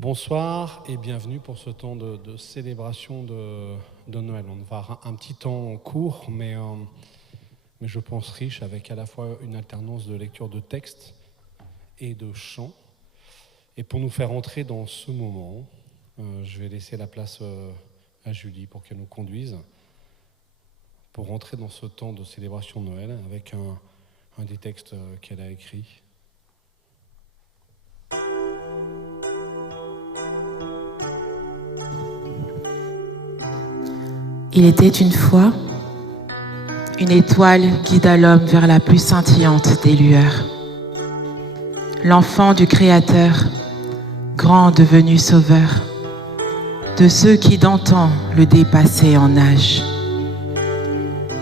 Bonsoir et bienvenue pour ce temps de célébration de Noël. On va avoir un petit temps court, mais je pense riche, avec à la fois une alternance de lecture de textes et de chants. Et pour nous faire entrer dans ce moment, je vais laisser la place à Julie pour qu'elle nous conduise, pour rentrer dans ce temps de célébration de Noël avec un des textes qu'elle a écrit. Il était une fois, une étoile guida l'homme vers la plus scintillante des lueurs. L'enfant du Créateur, grand devenu sauveur, de ceux qui d'antan le dépassaient en âge.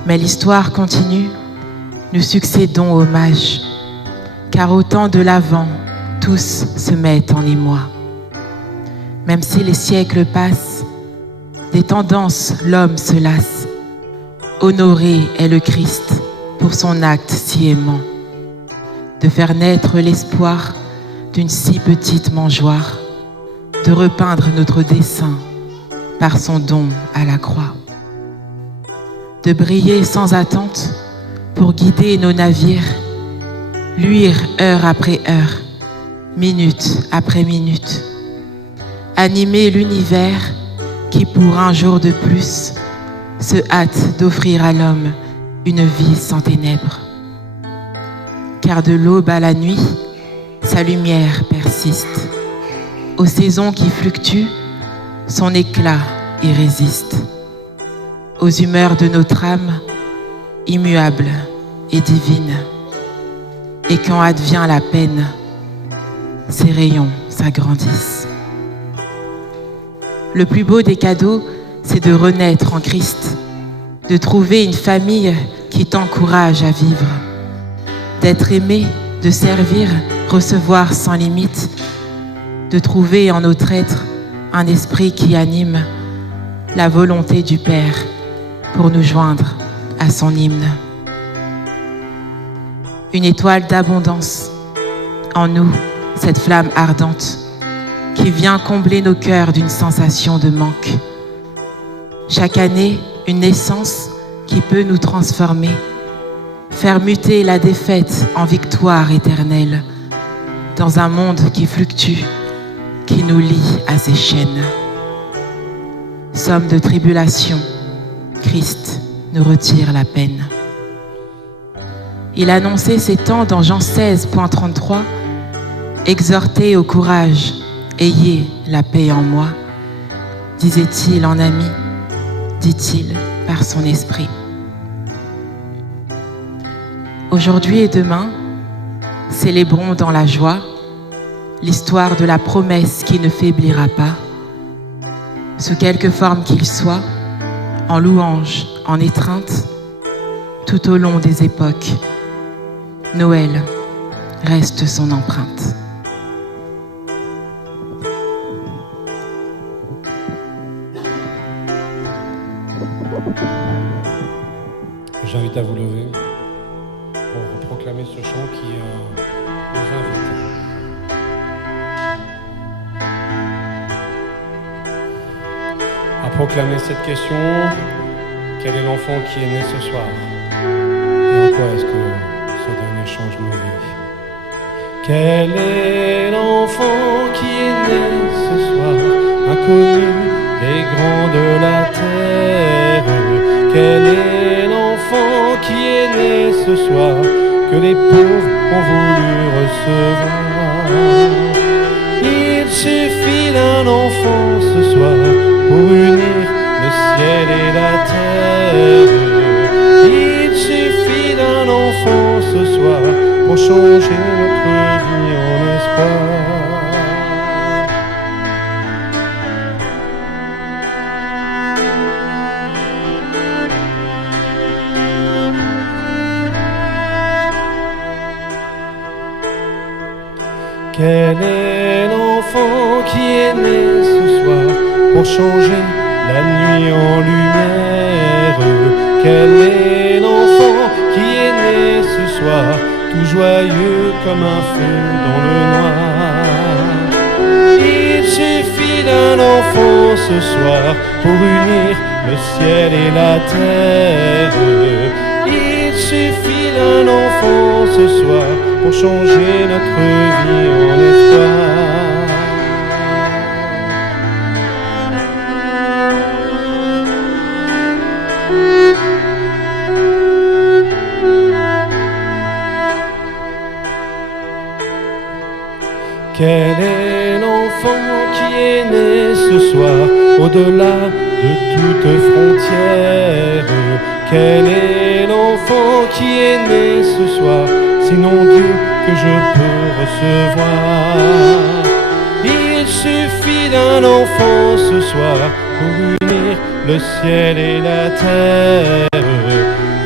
Mais l'histoire continue, nous succédons aux mages, car au temps de l'Avent, tous se mettent en émoi. Même si les siècles passent, des tendances, l'homme se lasse. Honoré est le Christ pour son acte si aimant, de faire naître l'espoir d'une si petite mangeoire, de repeindre notre dessein par son don à la croix, de briller sans attente pour guider nos navires, luire heure après heure, minute après minute, animer l'univers qui pour un jour de plus se hâte d'offrir à l'homme une vie sans ténèbres. Car de l'aube à la nuit, sa lumière persiste. Aux saisons qui fluctuent, son éclat y résiste. Aux humeurs de notre âme, immuable et divine. Et quand advient la peine, ses rayons s'agrandissent. Le plus beau des cadeaux, c'est de renaître en Christ, de trouver une famille qui t'encourage à vivre, d'être aimé, de servir, recevoir sans limite, de trouver en notre être un esprit qui anime la volonté du Père pour nous joindre à son hymne. Une étoile d'abondance, en nous, cette flamme ardente, qui vient combler nos cœurs d'une sensation de manque. Chaque année, une naissance qui peut nous transformer, faire muter la défaite en victoire éternelle, dans un monde qui fluctue, qui nous lie à ses chaînes. Somme de tribulation, Christ nous retire la peine. Il annonçait ces temps dans Jean 16.33, exhortez au courage, ayez la paix en moi, disait-il en ami, dit-il par son esprit. Aujourd'hui et demain, célébrons dans la joie l'histoire de la promesse qui ne faiblira pas, sous quelque forme qu'il soit, en louange, en étreinte, tout au long des époques. Noël reste son empreinte. J'invite à vous lever pour proclamer ce chant qui nous invite. À proclamer cette question, quel est l'enfant qui est né ce soir? Et en quoi est-ce que ce dernier change nos vies? Quel est l'enfant qui est né ce soir, inconnu des grands de la terre? Quel est l'enfant qui est né ce soir, que les pauvres ont voulu recevoir? Il suffit d'un enfant ce soir pour unir le ciel et la terre. Il suffit d'un enfant ce soir pour changer notre vie en espoir. Quel est l'enfant qui est né ce soir pour changer la nuit en lumière? Quel est l'enfant qui est né ce soir, tout joyeux comme un feu dans le noir? Il suffit d'un enfant ce soir pour unir le ciel et la terre. Il suffit d'un enfant ce soir pour changer notre vie en espoir. Quel est l'enfant qui est né ce soir au-delà de toute frontière? Quel est l'enfant qui est né ce soir, sinon Dieu que je peux recevoir? Il suffit d'un enfant ce soir pour unir le ciel et la terre.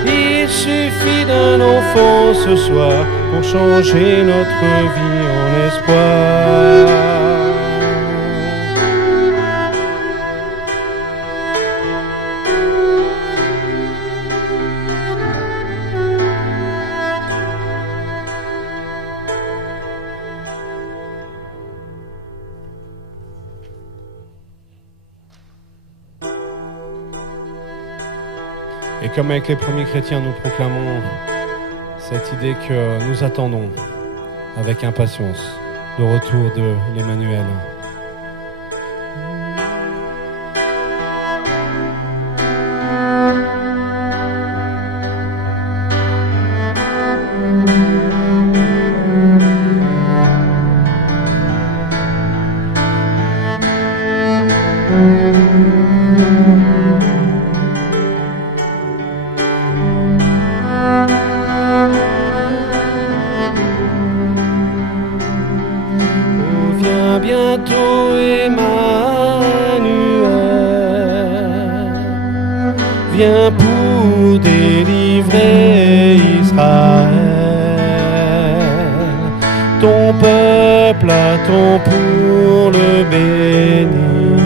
Il suffit d'un enfant ce soir pour changer notre vie en espoir. Et comme avec les premiers chrétiens, nous proclamons cette idée que nous attendons avec impatience le retour de l'Emmanuel. Bientôt Emmanuel, viens pour délivrer Israël. Ton peuple attend pour le bénir,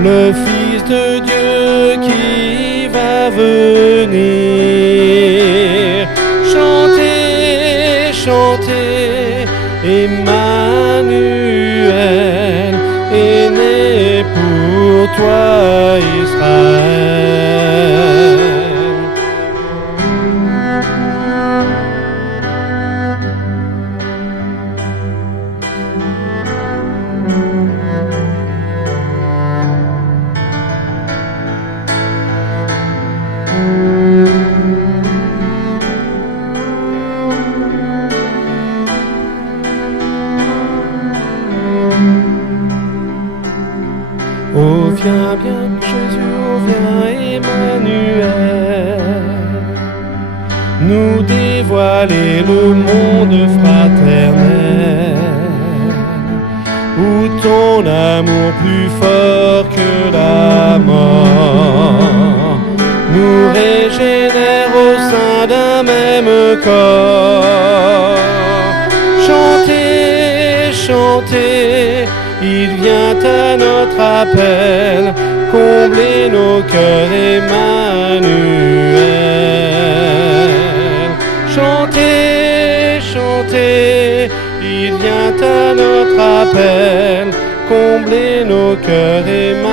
le Fils de Dieu qui va venir. Chantez, chantez, Emmanuel est né pour toi, Israël. Oh viens bien Jésus, oh viens Emmanuel, nous dévoiler le monde fraternel, où ton amour plus fort que la mort nous régénère au sein d'un même corps. Chantez, chantez, il vient à notre appel, combler nos cœurs, Emmanuel. Chantez, chantez, il vient à notre appel, combler nos cœurs, Emmanuel.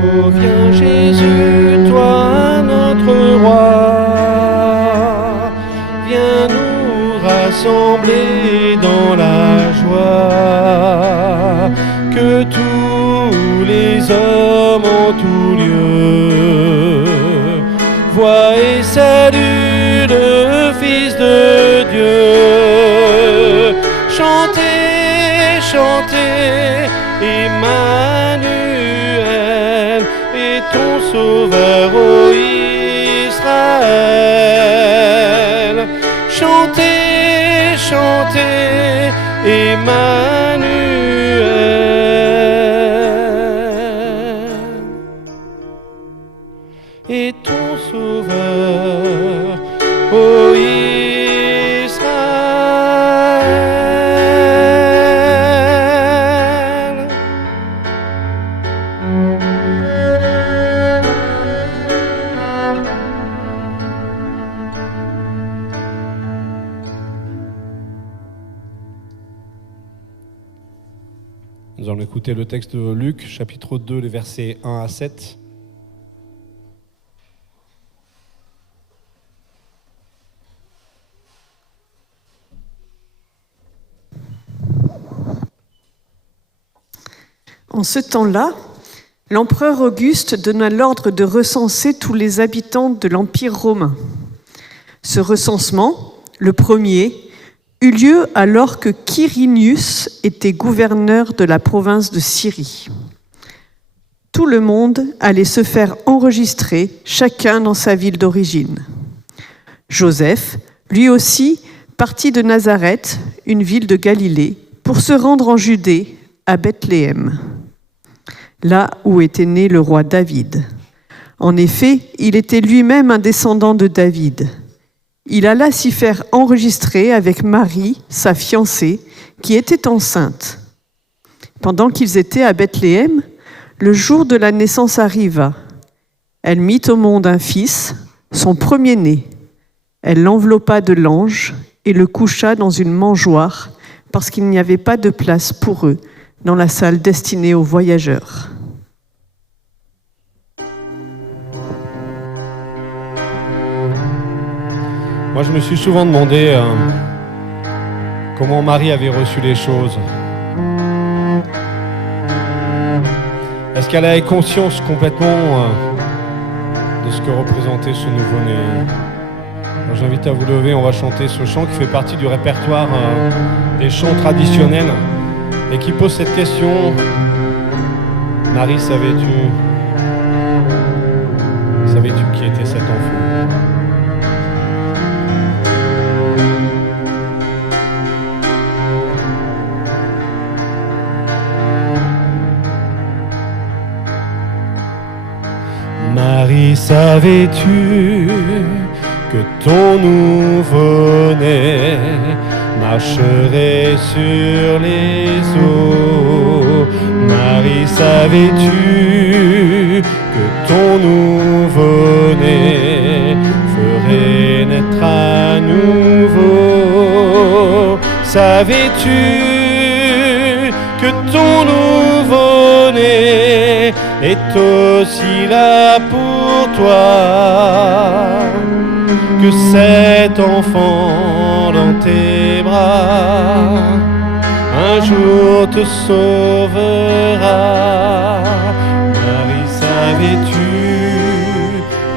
Oh viens Jésus, toi notre roi, viens nous rassembler dans la joie, que tous les hommes en tout lieu voient et saluent le Fils de Dieu. Chantez, chantez, Emmanuel est ton sauveur, ô Israël. Chantez, chantez, Emmanuel est ton sauveur, ô Israël. Nous allons écouter le texte de Luc, chapitre 2, les versets 1 à 7. En ce temps-là, l'empereur Auguste donna l'ordre de recenser tous les habitants de l'Empire romain. Ce recensement, le premier, eut lieu alors que Quirinius était gouverneur de la province de Syrie. Tout le monde allait se faire enregistrer, chacun dans sa ville d'origine. Joseph, lui aussi, partit de Nazareth, une ville de Galilée, pour se rendre en Judée, à Bethléem, là où était né le roi David. En effet, il était lui-même un descendant de David. Il alla s'y faire enregistrer avec Marie, sa fiancée, qui était enceinte. Pendant qu'ils étaient à Bethléem, le jour de la naissance arriva. Elle mit au monde un fils, son premier-né. Elle l'enveloppa de langes et le coucha dans une mangeoire, parce qu'il n'y avait pas de place pour eux dans la salle destinée aux voyageurs. Moi, je me suis souvent demandé comment Marie avait reçu les choses. Est-ce qu'elle avait conscience complètement de ce que représentait ce nouveau-né? Alors, j'invite à vous lever, on va chanter ce chant qui fait partie du répertoire des chants traditionnels et qui pose cette question. Marie, savais-tu qui était cet enfant? Marie, savais-tu que ton nouveau-né marcherait sur les eaux? Marie, savais-tu que ton nouveau-né ferait naître à nouveau? Savais-tu que ton nouveau-né est aussi là pour toi, que cet enfant dans tes bras un jour te sauvera? Marie, savais-tu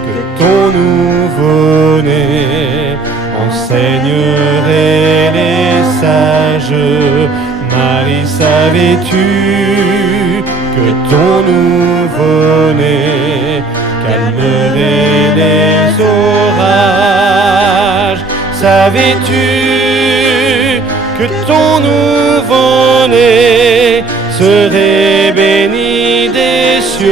que ton nouveau-né enseignerait les sages? Marie, savais-tu que ton nouveau-né calmerait les orages? Savais-tu que ton nouveau-né serait béni des cieux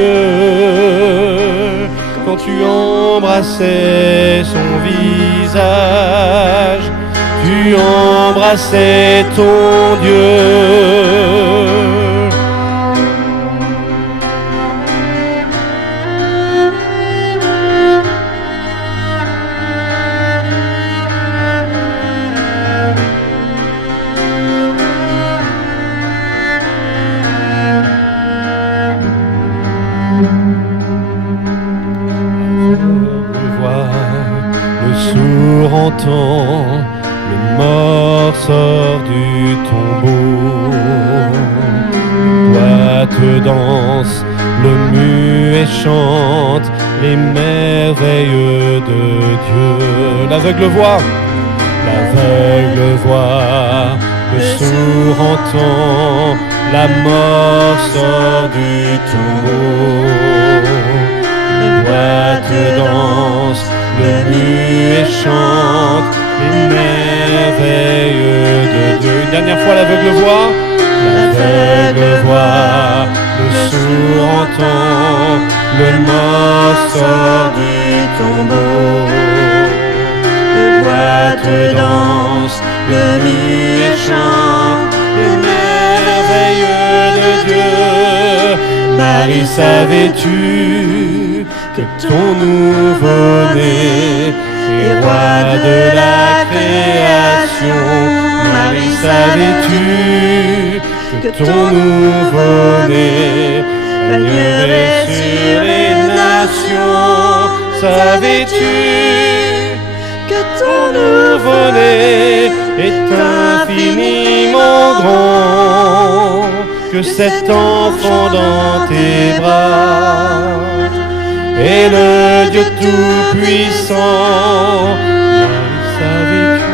quand tu embrassais son visage, tu embrassais ton Dieu? Le mort sort du tombeau, le poète danse, le muet chante les merveilles de Dieu. L'aveugle voit, le sourd entend, la mort sort du tombeau. Le poète danse, le muet chante les merveilles de Dieu. Une dernière fois, l'aveugle voit, le sourd entend, le mort sort du tombeau. Le poète danse, le muet chante les merveilles de Dieu. Marie, savais-tu que ton nouveau-né est roi de la création? Marie, savais-tu que ton nouveau-né régnerait sur les nations. Savais-tu que ton nouveau-né est infiniment grand, que cet enfant dans tes bras est le Dieu Tout-Puissant? Savais-tu?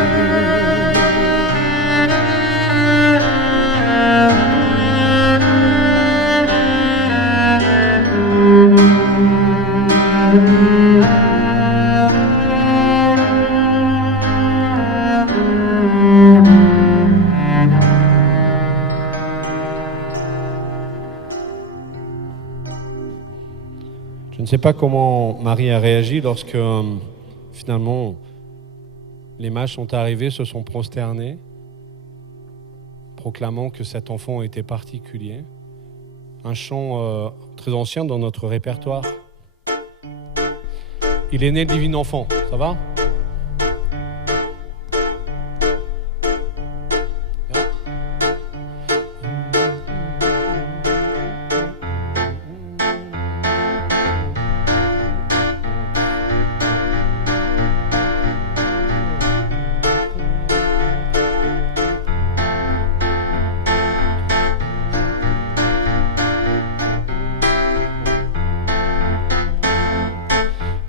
Je ne sais pas comment Marie a réagi lorsque finalement les mages sont arrivés, se sont prosternés, proclamant que cet enfant était particulier. Un chant très ancien dans notre répertoire. Il est né le divin enfant, ça va ?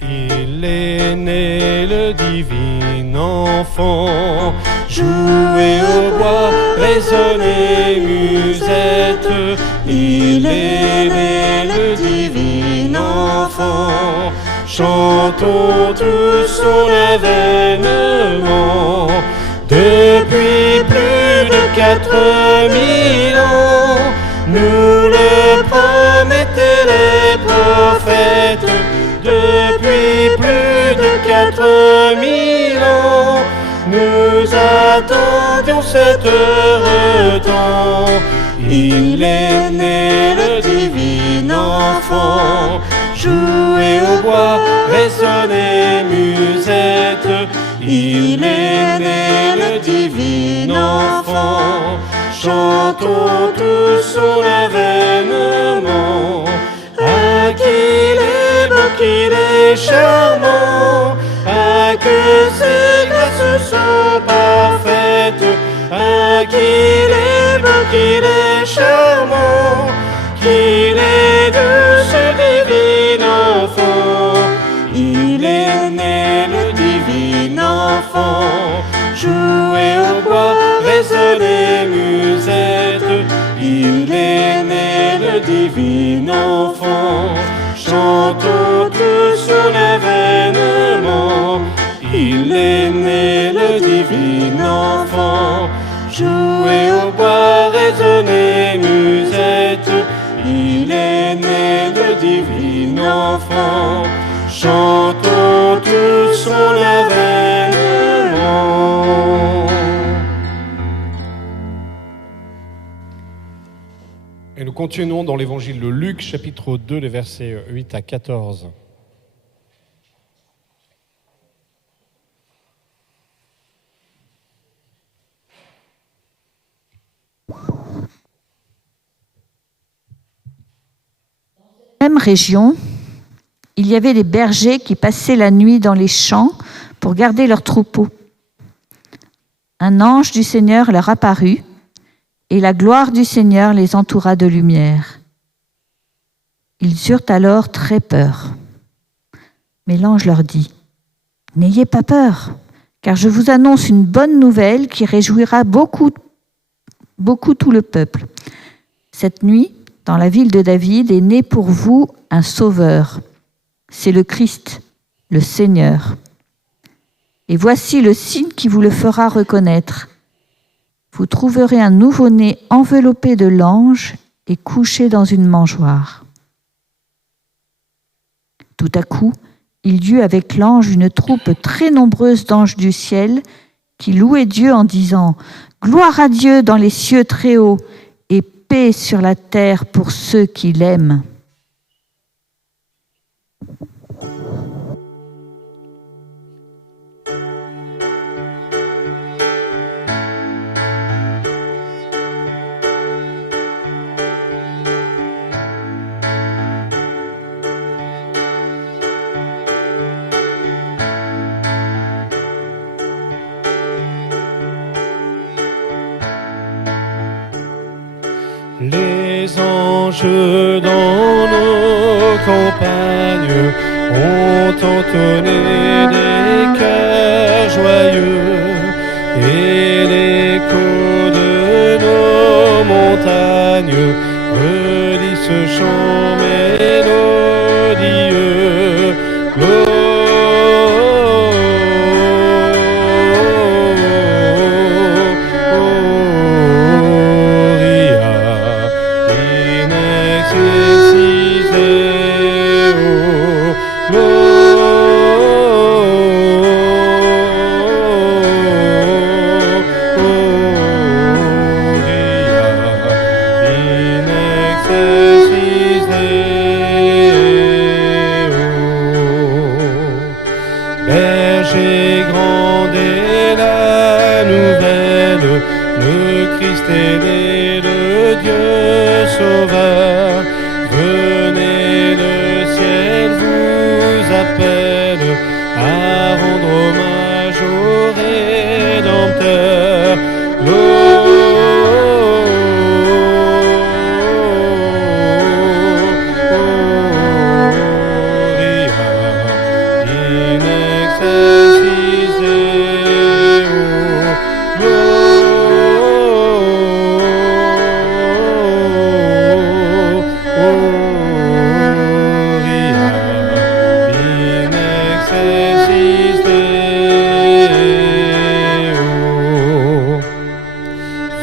Il est né le divin enfant, jouez au bois, résonnez musette. Il est né le divin enfant, chantons tous son avènement. Depuis plus de 4000 ans, nous le promettaient les prophètes. Depuis plus de 4000 ans, nous attendions cet heureux temps. Il est né le divin enfant, jouez au bois, résonnez musette. Il est né le divin enfant, chantons tous son avènement. Ah, qu'il est beau, qu'il est charmant, ah, que ses grâces sont parfaites. Ah, qu'il est beau, qu'il est charmant, qu'il est de ce divin enfant. Il est né le divin enfant, jouez au bois, résonnez musette. Il est né le divin enfant, chantons tous son avènement. Il est né le divin enfant, jouez au bois, résonnez musette. Il est né le divin enfant, chantons tous son avènement. Et nous continuons dans l'évangile de Luc, chapitre 2, les versets 8 à 14. Même région, il y avait des bergers qui passaient la nuit dans les champs pour garder leurs troupeaux. Un ange du Seigneur leur apparut, et la gloire du Seigneur les entoura de lumière. Ils eurent alors très peur. Mais l'ange leur dit : « N'ayez pas peur, car je vous annonce une bonne nouvelle qui réjouira beaucoup tout le peuple. Cette nuit, dans la ville de David, est né pour vous un sauveur. C'est le Christ, le Seigneur. Et voici le signe qui vous le fera reconnaître. Vous trouverez un nouveau-né enveloppé de langes et couché dans une mangeoire. » Tout à coup, il y eut avec l'ange une troupe très nombreuse d'anges du ciel qui louaient Dieu en disant : « Gloire à Dieu dans les cieux très hauts et paix sur la terre pour ceux qui l'aiment. » anges dans nos campagnes ont entonné des chœurs joyeux, et l'écho de nos montagnes redit ce chant mélodieux. Berger grand et la nouvelle, le Christ est né, le Dieu sauveur. Venez, le ciel vous appelle à rendre hommage au Rédempteur.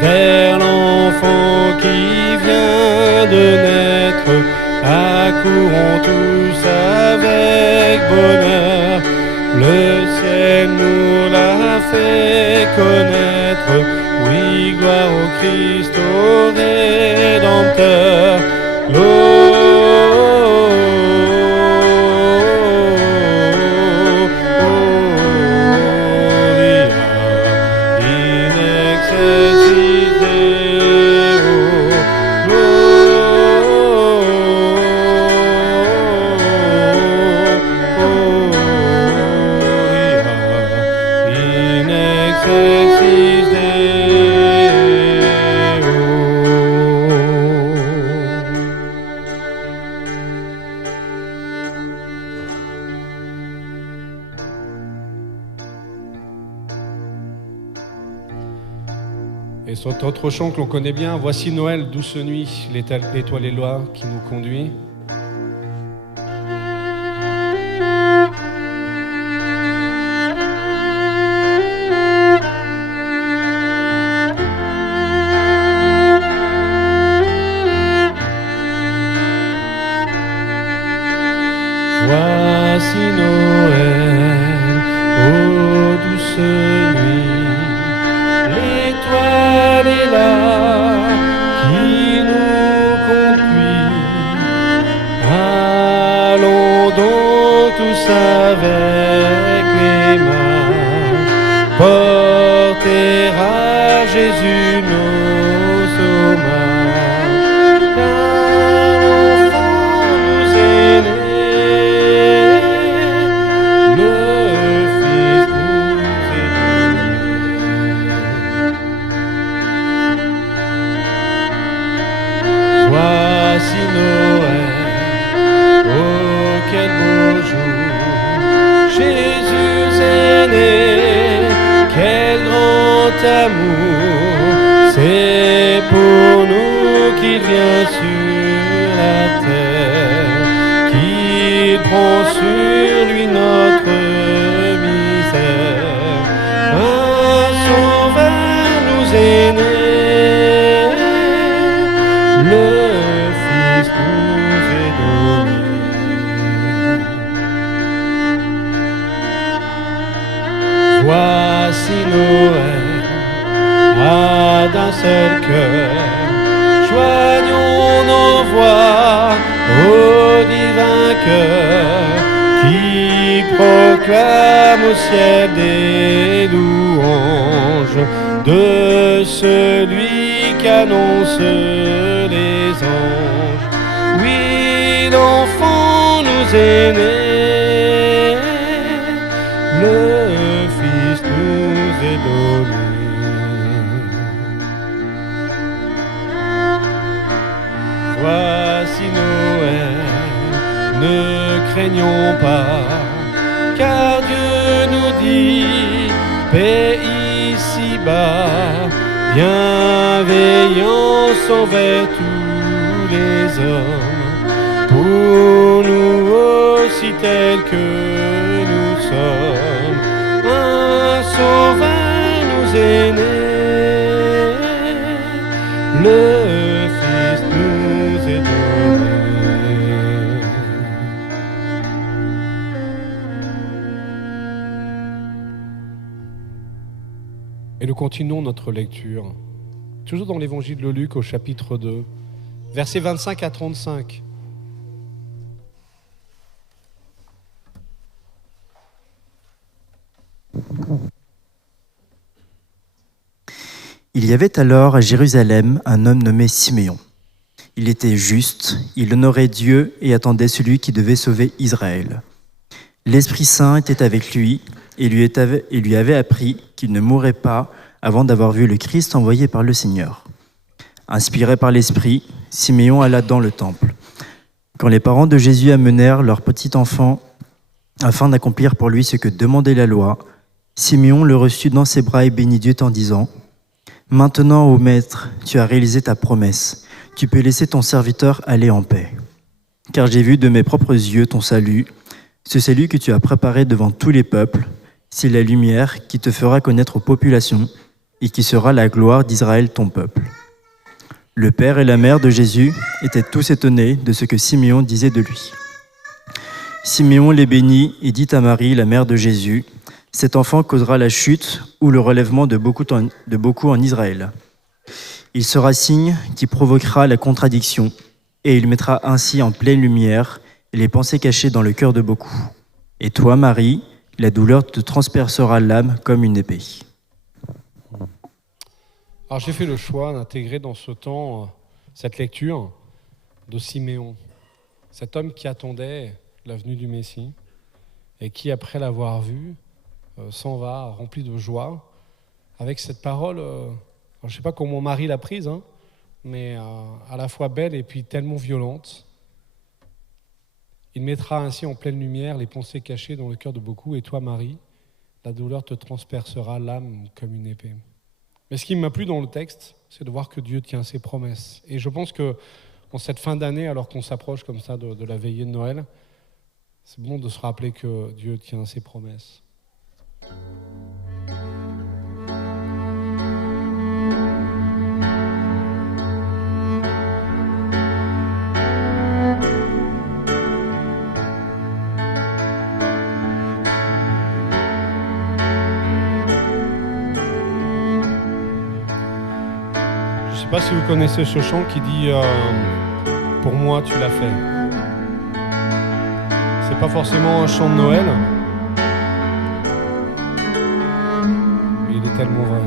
Vers l'enfant qui vient de naître, accourons tous avec bonheur. Le ciel nous l'a fait connaître, oui, gloire au Christ, au Rédempteur. Et cet autre chant que l'on connaît bien, voici Noël, douce nuit, l'étoile et loi qui nous conduit. Voici Noël, ô douce nuit, l'étoile est là qui nous conduit. Allons donc tous avec les mages porter à Jésus nos hommages. Car l'enfant nous est né, le Fils nous est donné. Voici Noël, oh quel beau jour, Jésus est né, quel grand amour, c'est pour nous qu'il vient sur la terre, qu'il prend sur lui notre misère. Un sauveur nous est né, le Fils nous est donné. Voici Noël, d'un seul cœur, joignons nos voix au divin cœur qui proclame au ciel des louanges de celui qu'annoncent les anges. Oui, l'enfant nous est né, le Fils nous est donné. Wow. ne craignons pas, car Dieu nous dit, paix ici-bas, bienveillance envers tous les hommes, pour nous aussi tels que nous sommes, un sauveur nous est né, le Fils nous est donné. Et nous continuons notre lecture, toujours dans l'évangile de Luc au chapitre 2, versets 25 à 35. Il y avait alors à Jérusalem un homme nommé Siméon. Il était juste, il honorait Dieu et attendait celui qui devait sauver Israël. L'Esprit Saint était avec lui et lui avait appris qu'il ne mourrait pas avant d'avoir vu le Christ envoyé par le Seigneur. Inspiré par l'Esprit, Siméon alla dans le temple. Quand les parents de Jésus amenèrent leur petit enfant afin d'accomplir pour lui ce que demandait la loi, Siméon le reçut dans ses bras et bénit Dieu en disant : « Maintenant, ô Maître, tu as réalisé ta promesse. Tu peux laisser ton serviteur aller en paix. Car j'ai vu de mes propres yeux ton salut, ce salut que tu as préparé devant tous les peuples. C'est la lumière qui te fera connaître aux populations et qui sera la gloire d'Israël ton peuple. » Le père et la mère de Jésus étaient tous étonnés de ce que Siméon disait de lui. Siméon les bénit et dit à Marie, la mère de Jésus : « Cet enfant causera la chute ou le relèvement de beaucoup en Israël. Il sera signe qui provoquera la contradiction, et il mettra ainsi en pleine lumière les pensées cachées dans le cœur de beaucoup. Et toi, Marie, la douleur te transpercera l'âme comme une épée. » Alors j'ai fait le choix d'intégrer dans ce temps cette lecture de Siméon, cet homme qui attendait la venue du Messie et qui, après l'avoir vu, s'en va rempli de joie avec cette parole. Je ne sais pas comment Marie l'a prise, mais à la fois belle et puis tellement violente. Il mettra ainsi en pleine lumière les pensées cachées dans le cœur de beaucoup. Et toi, Marie, la douleur te transpercera l'âme comme une épée. Mais ce qui m'a plu dans le texte, c'est de voir que Dieu tient ses promesses. Et je pense que en cette fin d'année, alors qu'on s'approche comme ça de la veillée de Noël, c'est bon de se rappeler que Dieu tient ses promesses. Je ne sais pas si vous connaissez ce chant qui dit « Pour moi, tu l'as fait ». C'est pas forcément un chant de Noël, mais il est tellement vrai.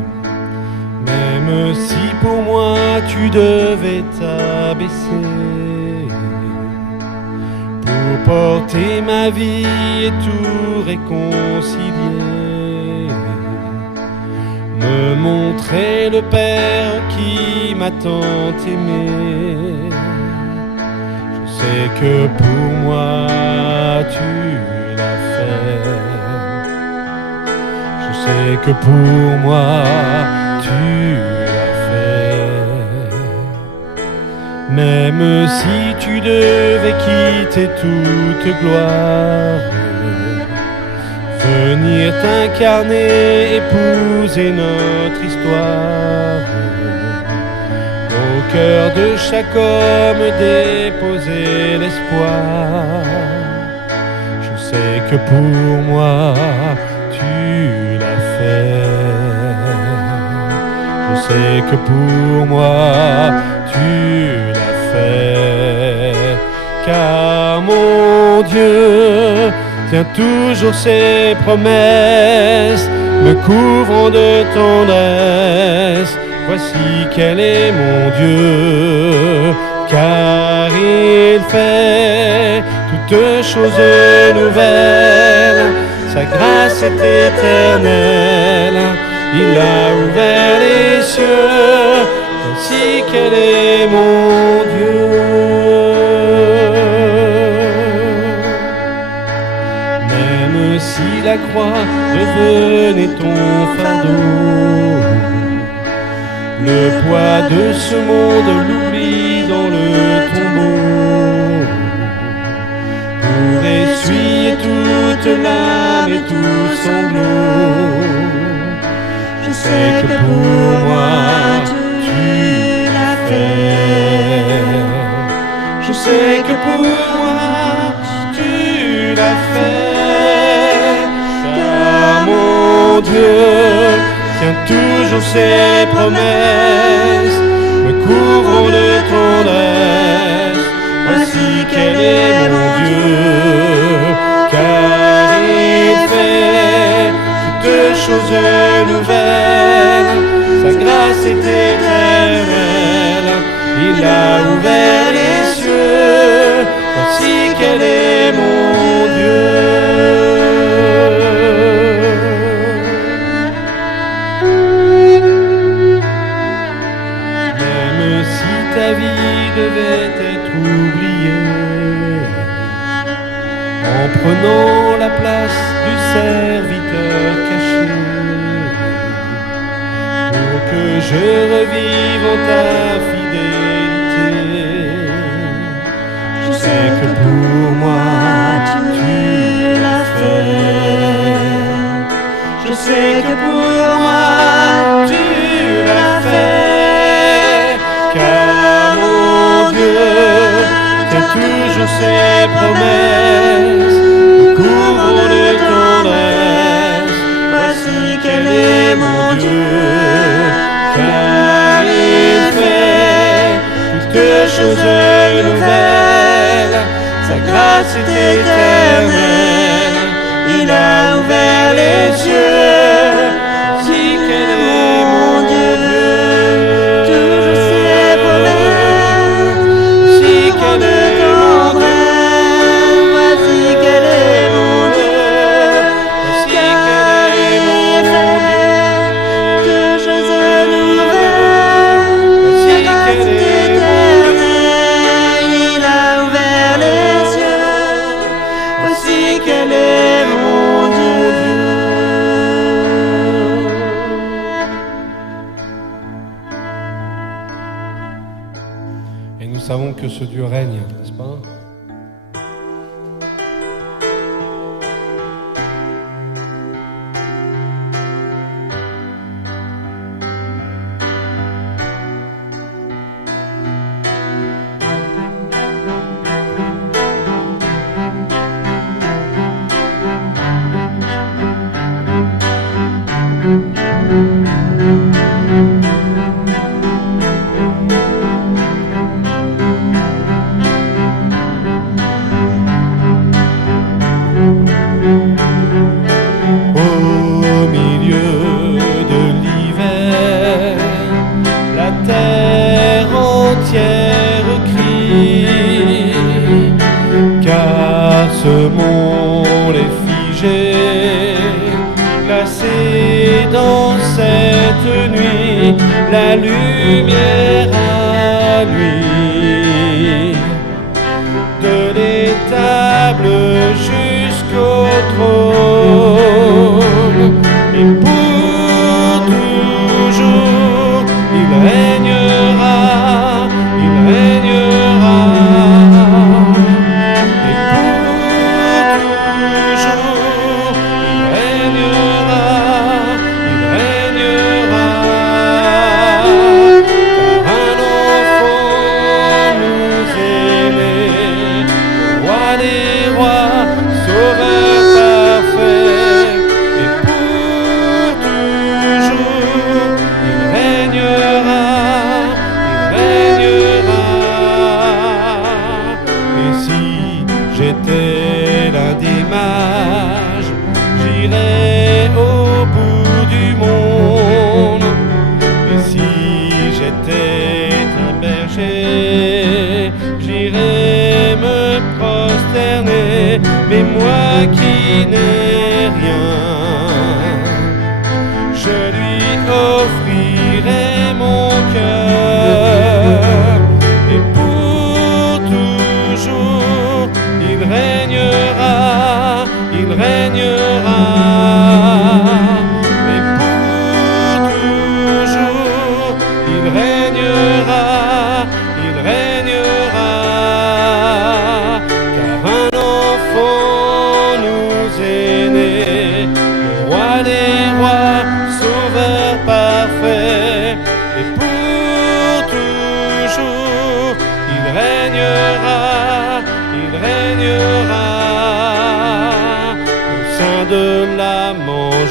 Même si pour moi tu devais t'abaisser pour porter ma vie et tout réconcilier, me montrer le Père qui m'a tant aimé. Je sais que pour moi tu l'as fait. Je sais que pour moi tu l'as fait. Même si tu devais quitter toute gloire, venir t'incarner, épouser notre histoire, au cœur de chaque homme déposer l'espoir. Je sais que pour moi tu l'as fait. Je sais que pour moi tu l'as fait. Car mon Dieu tient toujours ses promesses, me couvrant de tendresse. Voici quel est mon Dieu, car il fait toutes choses nouvelles. Sa grâce est éternelle, il a ouvert les cieux. Voici quel est mon Dieu. croix devenait ton fardeau. Le poids de ce monde, l'oubli dans le tombeau. Pour essuyer toute l'âme et tout sanglot. Je sais que pour moi tu l'as fait. Je sais que pour moi tu l'as fait. Car mon Dieu tient toujours ses promesses, me couvrant de tendresse. Voici quel est mon Dieu, car il fait toutes choses nouvelles. Sa grâce est éternelle, il a ouvert les cieux. Voici quel est mon Dieu. Même si ta vie devait être oubliée, en prenant la place du serviteur caché, pour que je revive en ta fidélité. Je sais que pour moi tu l'as fait. Je sais que pour moi tu l'as fait. Car mon Dieu tient toujours ses promesses, me couvre de tendresse. Voici quel est mon Dieu, car il fait toutes choses nouvelles. Sa grâce est éternelle, il a ouvert les cieux. Si quel est mon Dieu, toujours ses promesses. Si quel est mon Dieu, voici quel est mon Dieu. Voici quel est mon Dieu, toutes choses nouvelles. Voici quel est il a ouvert les cieux. Voici quel est mon Dieu. Et nous savons que ce Dieu règne, n'est-ce pas? Au milieu de l'hiver, la terre entière crie, car ce monde est figé, glacé dans cette nuit, la lumière à lui, de l'étable jusqu'au trône, et pour toujours il règnera, il règnera, et pour toujours il règnera, il règnera, car un enfant nous est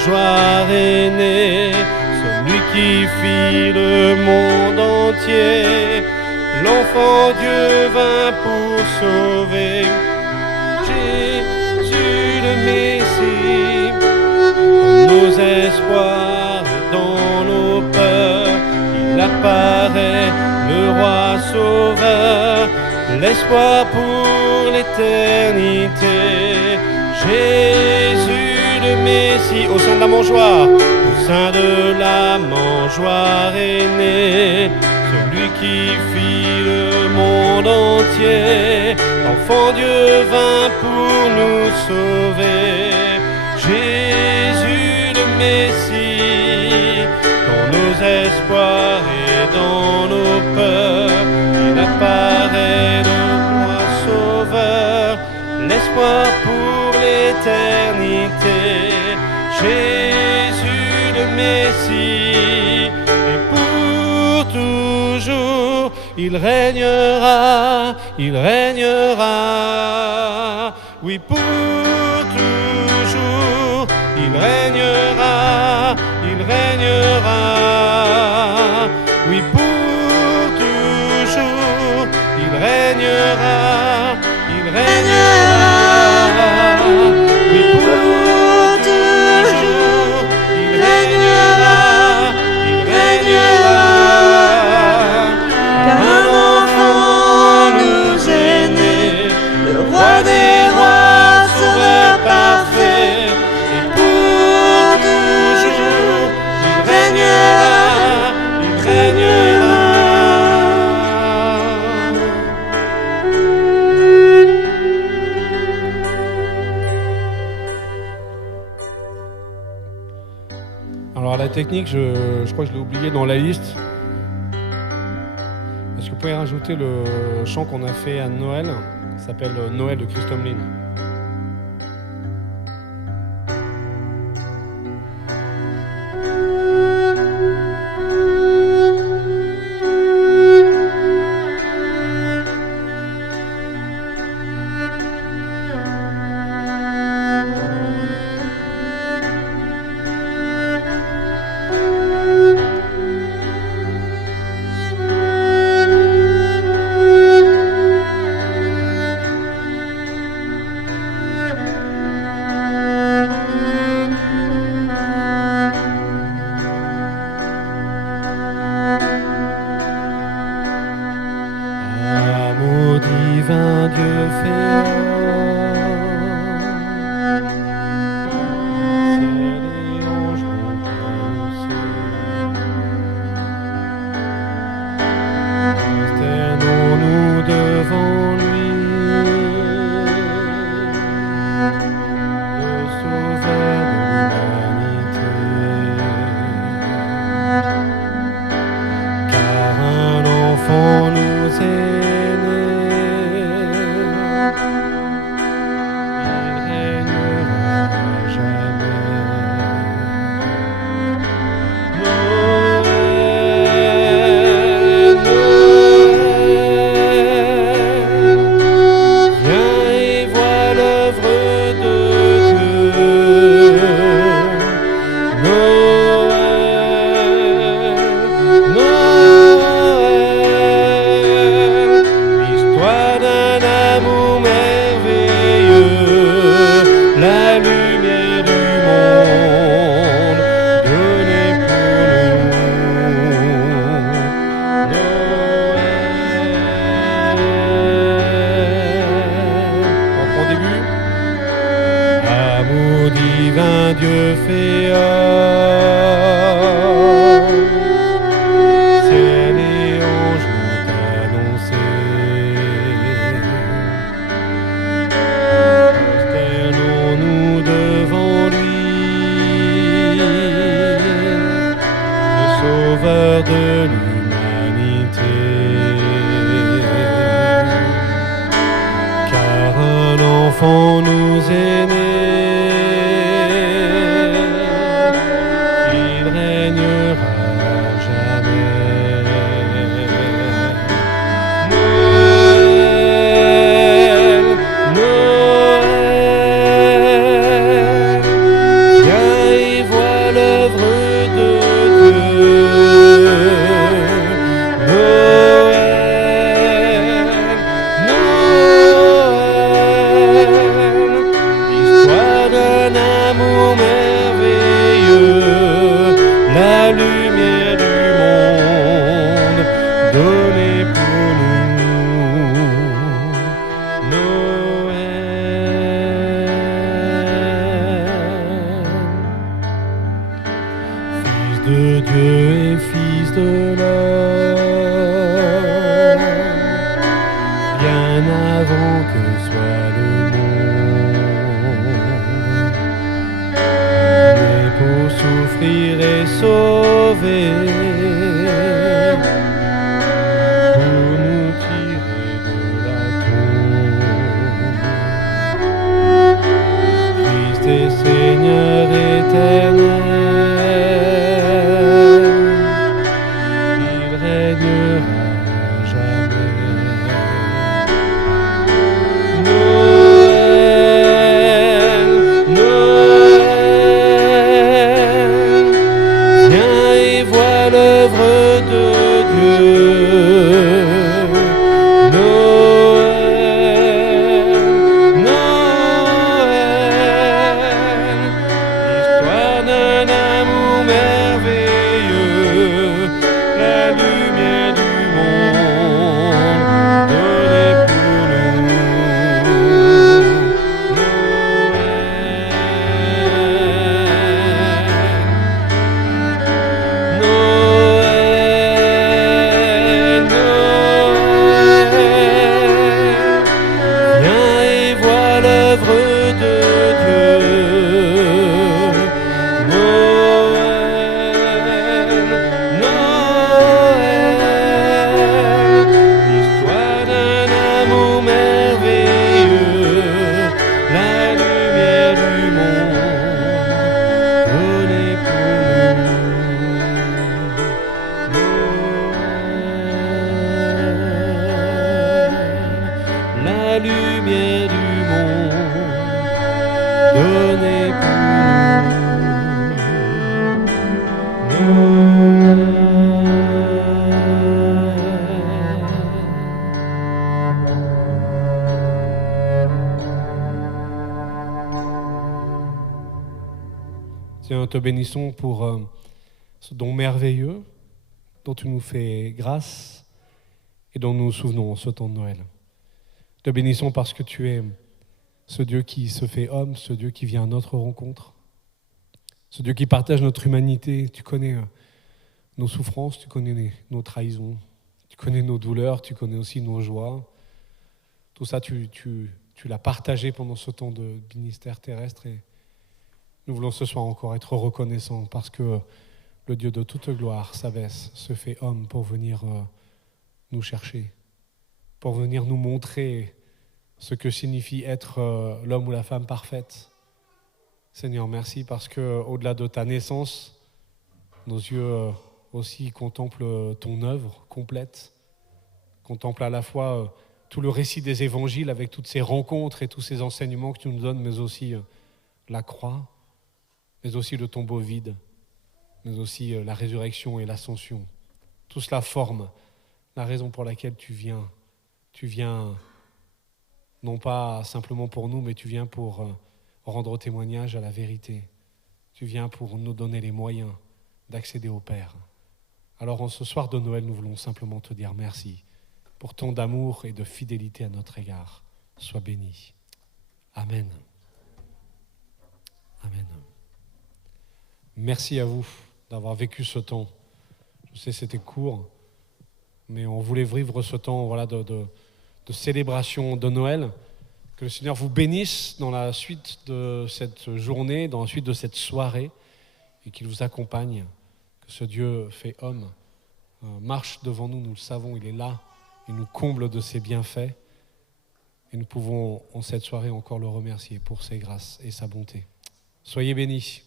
mangeoire est né, celui qui fit le monde entier. L'enfant Dieu vint pour sauver. Jésus le Messie, dans nos espoirs et dans nos peurs, il apparaît, le roi sauveur, l'espoir pour l'éternité. Jésus le Messie, au sein de la mangeoire, au sein de la mangeoire est né, celui qui fit le monde entier. L'enfant Dieu vint pour nous sauver. Jésus le Messie, dans nos espoirs et dans nos peurs, il apparaît, le roi sauveur, l'espoir pour l'éternité. Jésus le Messie, et pour toujours, il régnera, il régnera. Oui, pour toujours, il régnera, il régnera. Oui, pour toujours, il régnera, il régnera. Oui, pour toujours, il régnera, il régnera. Car un enfant nous est né, le roi des rois, sauveur parfait. Et pour toujours, il régnera, il régnera. Alors la technique, je crois que je l'ai oublié dans la liste. Est-ce que vous pouvez rajouter le chant qu'on a fait à Noël? Ça s'appelle Noël de Chris Tomlin. Amour divin, Dieu fait ciel et anges vont annoncer. Prosternons-nous devant lui, le sauveur de l'humanité. Car un enfant nous est Dieu fait homme, ciel et anges l'ont annoncé. Prosternons-nous devant lui, le sauveur de l'humanité. Car un enfant nous est né, Noël, Noël, viens et vois de Dieu et Fils de l'homme, bien avant que soit le monde, né pour souffrir et sauver, pour nous tirer de la tombe. Christ est Seigneur éternel. Seigneur, te bénissons pour ce don merveilleux dont tu nous fais grâce et dont nous nous souvenons en ce temps de Noël. Te bénissons parce que tu es ce Dieu qui se fait homme, ce Dieu qui vient à notre rencontre, ce Dieu qui partage notre humanité. Tu connais nos souffrances, tu connais nos trahisons, tu connais nos douleurs, tu connais aussi nos joies. Tout ça, tu l'as partagé pendant ce temps de ministère terrestre et nous voulons ce soir encore être reconnaissants parce que le Dieu de toute gloire s'abaisse, se fait homme pour venir nous chercher, pour venir nous montrer ce que signifie être l'homme ou la femme parfaite. Seigneur, merci parce qu'au-delà de ta naissance, nos yeux aussi contemplent ton œuvre complète, contemplent à la fois tout le récit des évangiles avec toutes ces rencontres et tous ces enseignements que tu nous donnes, mais aussi la croix, mais aussi le tombeau vide, mais aussi la résurrection et l'ascension. Tout cela forme la raison pour laquelle tu viens. Tu viens non pas simplement pour nous, mais tu viens pour rendre témoignage à la vérité. Tu viens pour nous donner les moyens d'accéder au Père. Alors en ce soir de Noël, nous voulons simplement te dire merci pour tant d'amour et de fidélité à notre égard. Sois béni. Amen. Amen. Merci à vous d'avoir vécu ce temps. Je sais que c'était court, mais on voulait vivre ce temps de célébration de Noël. Que le Seigneur vous bénisse dans la suite de cette journée, dans la suite de cette soirée, et qu'il vous accompagne. Que ce Dieu fait homme marche devant nous, nous le savons, il est là, il nous comble de ses bienfaits, et nous pouvons en cette soirée encore le remercier pour ses grâces et sa bonté. Soyez bénis.